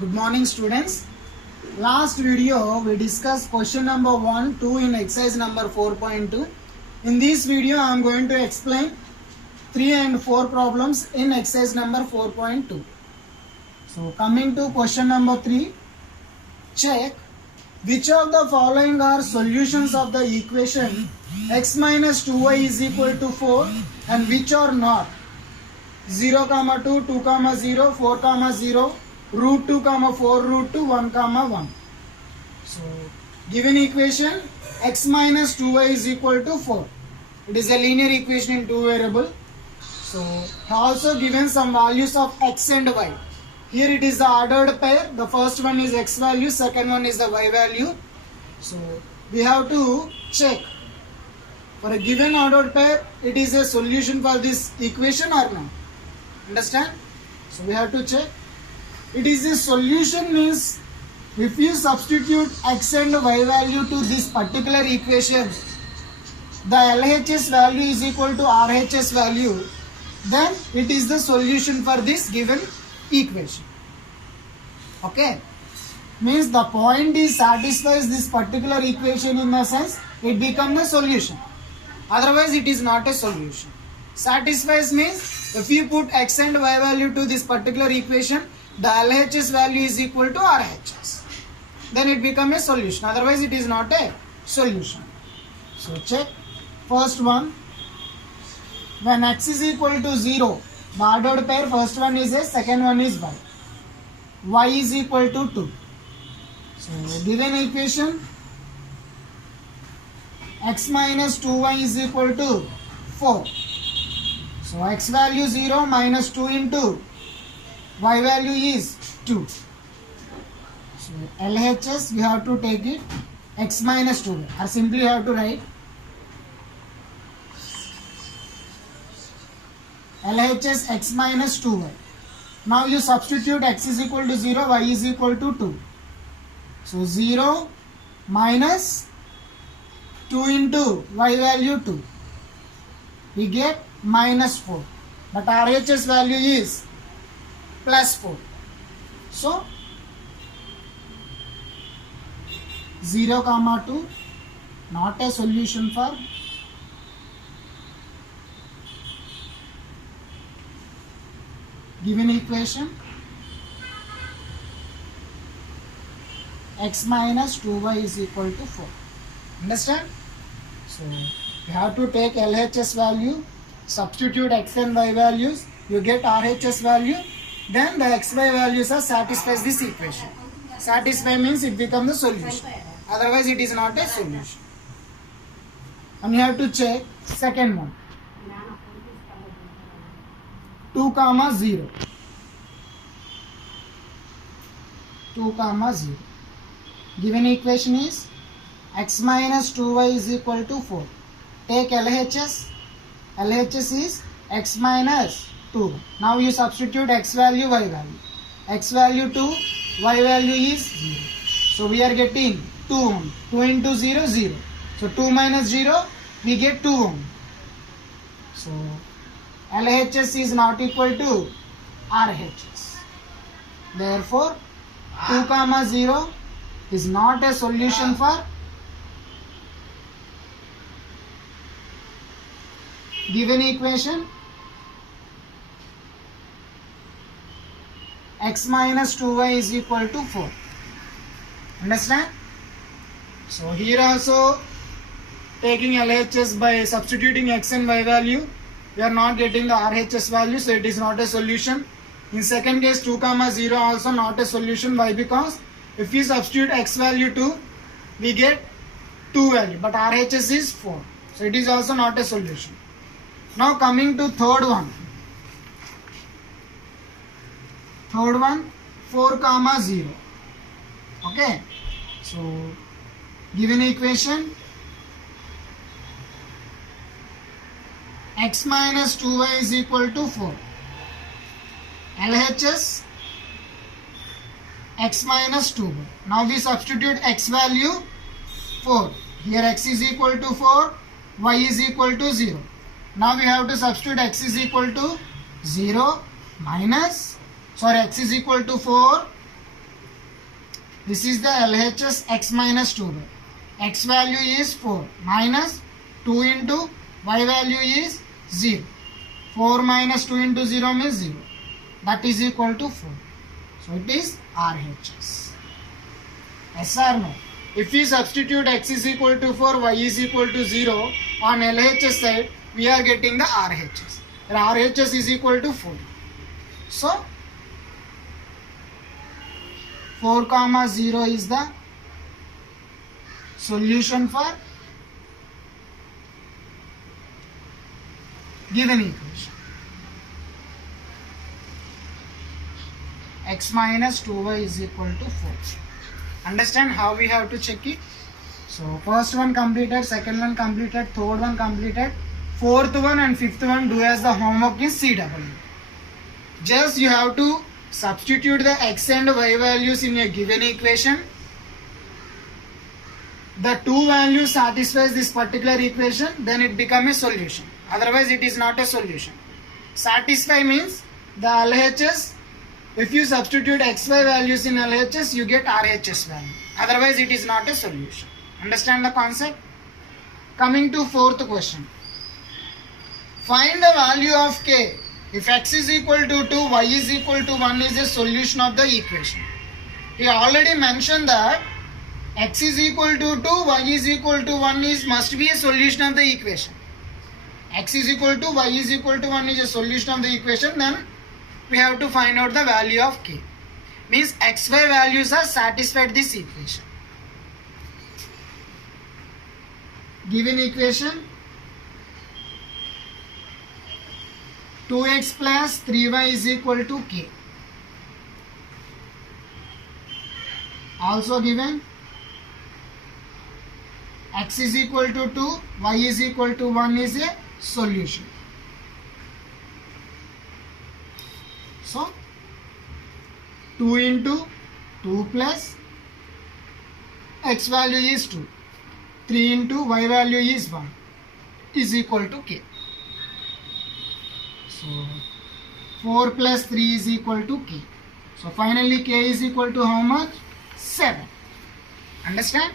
Good morning, students. Last video we discussed question number 1, 2 in exercise number 4.2. In this video I am going to explain 3 and 4 problems in exercise number 4.2. So coming to question number 3, check which of the following are solutions of the equation x minus 2y is equal to 4 and which are not. 0, 2, 2, 0, 4, 0, root 2, 4, root 2, 1, 1. So, given equation x minus 2y is equal to 4. It is a linear equation in two variable. So, also given some values of x and y. Here it is the ordered pair. The first one is x value, second one is the y value. So, we have to check. For a given ordered pair, it is a solution for this equation or not. Understand? So, we have to check. It is a solution means if you substitute x and y value to this particular equation, the LHS value is equal to RHS value, then it is the solution for this given equation. Okay? Means the point is satisfies this particular equation in the sense it becomes a solution. Otherwise it is not a solution. Satisfies means if you put x and y value to this particular equation, the LHS value is equal to RHS. Then it becomes a solution. Otherwise it is not a solution. So check. First one. When x is equal to 0, the ordered pair, first one is a, second one is y. Y is equal to 2. So given equation, x minus 2y is equal to 4. So x value 0 minus 2 into y value is 2. So LHS we have to take it x minus 2 or simply you have to write LHS x minus 2y. Now you substitute x is equal to 0, y is equal to 2. So 0 minus 2 into y value 2. We get minus 4. But RHS value is plus 4. So 0, 2 not a solution for given equation x minus 2y is equal to 4. Understand? So you have to take LHS value, substitute x and y values, you get RHS value, then the xy values are satisfies this equation. Satisfy means it becomes the solution. Otherwise it is not a solution. And you have to check second one. 2, 0. 2, 0. Given equation is x minus 2y is equal to 4. Take LHS. LHS is x minus 2. Now you substitute x value, y value. X value 2, y value is 0. So we are getting 2 ohm. 2 into 0, 0. So 2 minus 0, we get 2 ohm. So LHS is not equal to RHS. Therefore, 2, 0 is not a solution for given equation x minus 2y is equal to 4. Understand? So here also taking LHS by substituting x and y value, we are not getting the RHS value, so it is not a solution. In second case 2, 0 also not a solution. Why? Because if we substitute x value 2, we get 2 value, but RHS is 4. So it is also not a solution. Now coming to third one. Third one, 4, 0. Okay. So given equation x minus 2y is equal to 4. LHS x minus 2y. Now we substitute x value 4. Here x is equal to 4, y is equal to 0. Now we have to substitute x is equal to 0 minus, sorry, x is equal to 4 This is the LHS x minus 2y. X value is 4 minus 2 into y value is 0. 4 minus 2 into 0 means 0. That is equal to 4. So it is RHS. Yes or no? If we substitute x is equal to 4, y is equal to 0 on LHS side, we are getting the RHS. RHS is equal to 4. So 4, 0 is the solution for given equation. X minus 2y is equal to 4. Understand how we have to check it? So first one completed, second one completed, third one completed, fourth one and fifth one do as the homework is CW. Just you have to substitute the x and y values in a given equation. The two values satisfies this particular equation, then it becomes a solution. Otherwise it is not a solution. Satisfy means the LHS, if you substitute xy values in LHS, you get RHS value. Otherwise it is not a solution. Understand the concept? Coming to fourth question. Find the value of k if x is equal to 2, y is equal to 1 is a solution of the equation. We already mentioned that x is equal to 2, y is equal to 1 must be a solution of the equation. X is equal to y is equal to 1 is a solution of the equation, then we have to find out the value of k. Means xy values are satisfied this equation. Given equation 2x plus 3y is equal to k. Also given x is equal to 2, y is equal to 1 is a solution. So 2 into 2 plus x value is 2. 3 into y value is 1 is equal to k. So 4 plus 3 is equal to k. So finally k is equal to how much? 7. Understand?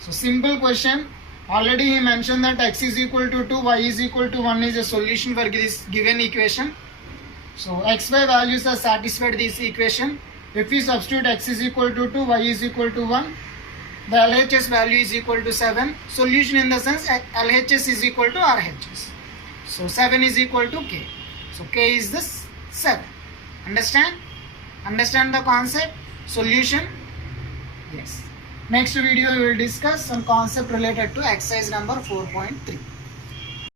So simple question. Already he mentioned that x is equal to 2, y is equal to 1 is a solution for this given equation. So xy values are satisfied this equation. If we substitute x is equal to 2, y is equal to 1, the LHS value is equal to 7. Solution in the sense LHS is equal to RHS. So 7 is equal to k. So k is this 7. Understand? Understand the concept? Solution? Yes. Next video we will discuss some concept related to exercise number 4.3.